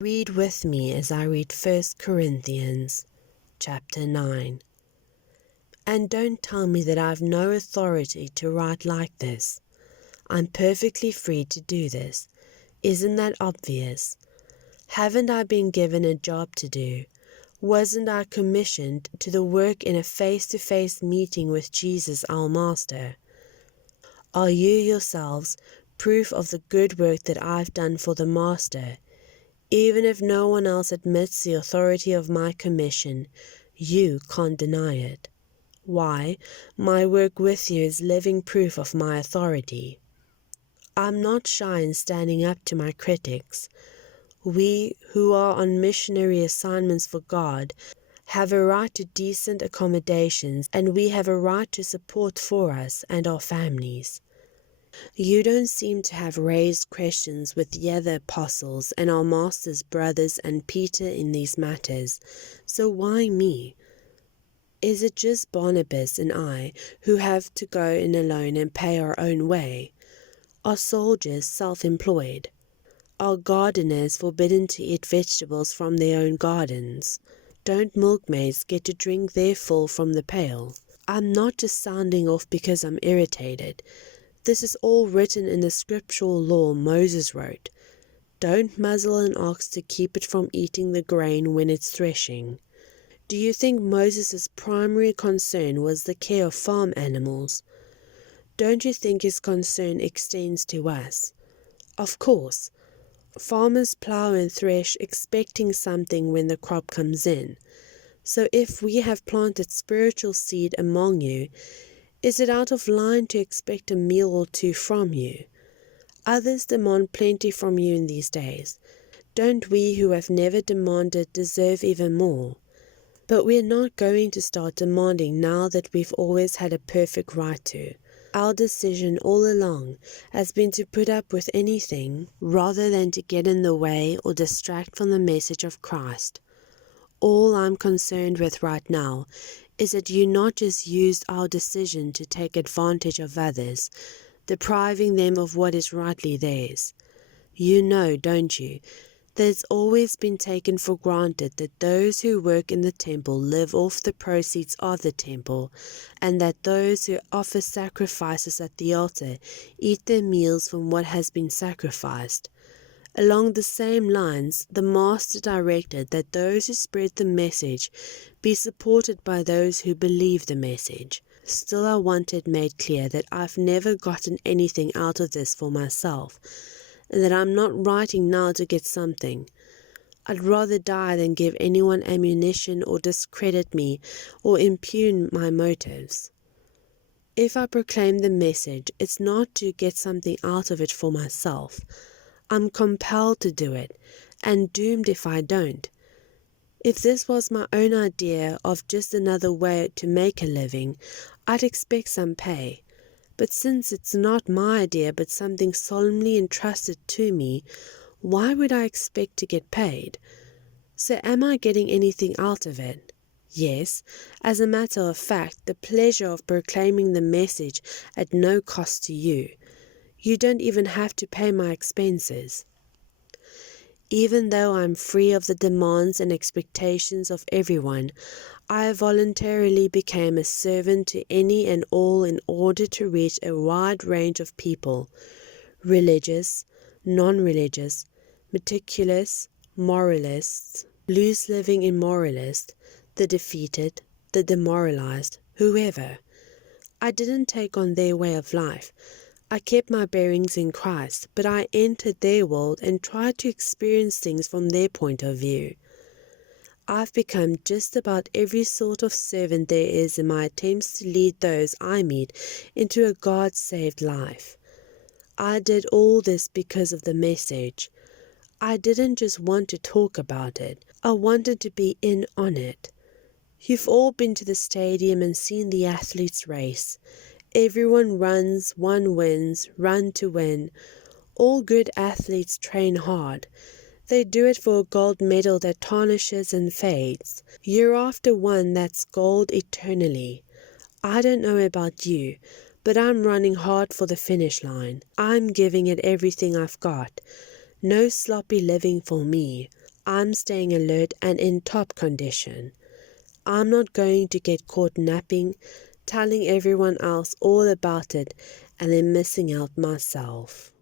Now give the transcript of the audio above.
Read with me as I read 1 Corinthians chapter 9. And don't tell me that I have no authority to write like this. I'm perfectly free to do this. Isn't that obvious? Haven't I been given a job to do? Wasn't I commissioned to the work in a face-to-face meeting with Jesus our Master? Are you yourselves proof of the good work that I've done for the Master? Even if no one else admits the authority of my commission, you can't deny it. Why, my work with you is living proof of my authority. I'm not shy in standing up to my critics. We who are on missionary assignments for God have a right to decent accommodations, and we have a right to support for us and our families. You don't seem to have raised questions with the other apostles and our Master's brothers and Peter in these matters, so why me? Is it just Barnabas and I who have to go in alone and pay our own way? Are soldiers self-employed? Are gardeners forbidden to eat vegetables from their own gardens? Don't milkmaids get to drink their fill from the pail? I'm not just sounding off because I'm irritated. This is all written in the scriptural law Moses wrote. Don't muzzle an ox to keep it from eating the grain when it's threshing. Do you think Moses' primary concern was the care of farm animals? Don't you think his concern extends to us? Of course. Farmers plow and thresh expecting something when the crop comes in. So if we have planted spiritual seed among you, is it out of line to expect a meal or two from you? Others demand plenty from you in these days. Don't we who have never demanded deserve even more? But we're not going to start demanding now that we've always had a perfect right to. Our decision all along has been to put up with anything rather than to get in the way or distract from the message of Christ. All I'm concerned with right now is that you not just used our decision to take advantage of others, depriving them of what is rightly theirs. You know, don't you, that it's always been taken for granted that those who work in the temple live off the proceeds of the temple, and that those who offer sacrifices at the altar eat their meals from what has been sacrificed. Along the same lines, the Master directed that those who spread the message be supported by those who believe the message. Still, I want it made clear that I've never gotten anything out of this for myself, and that I'm not writing now to get something. I'd rather die than give anyone ammunition or discredit me or impugn my motives. If I proclaim the message, it's not to get something out of it for myself. I'm compelled to do it, and doomed if I don't. If this was my own idea of just another way to make a living, I'd expect some pay. But since it's not my idea but something solemnly entrusted to me, why would I expect to get paid? So am I getting anything out of it? Yes, as a matter of fact, the pleasure of proclaiming the message at no cost to you. You don't even have to pay my expenses. Even though I am free of the demands and expectations of everyone, I voluntarily became a servant to any and all in order to reach a wide range of people, religious, non-religious, meticulous, moralists, loose-living immoralists, the defeated, the demoralized, whoever. I didn't take on their way of life. I kept my bearings in Christ, but I entered their world and tried to experience things from their point of view. I've become just about every sort of servant there is in my attempts to lead those I meet into a God-saved life. I did all this because of the message. I didn't just want to talk about it. I wanted to be in on it. You've all been to the stadium and seen the athletes race. Everyone runs, one wins, run to win. All good athletes train hard. They do it for a gold medal that tarnishes and fades. You're after one that's gold eternally. I don't know about you, but I'm running hard for the finish line. I'm giving it everything I've got. No sloppy living for me. I'm staying alert and in top condition. I'm not going to get caught napping, telling everyone else all about it, and then missing out myself.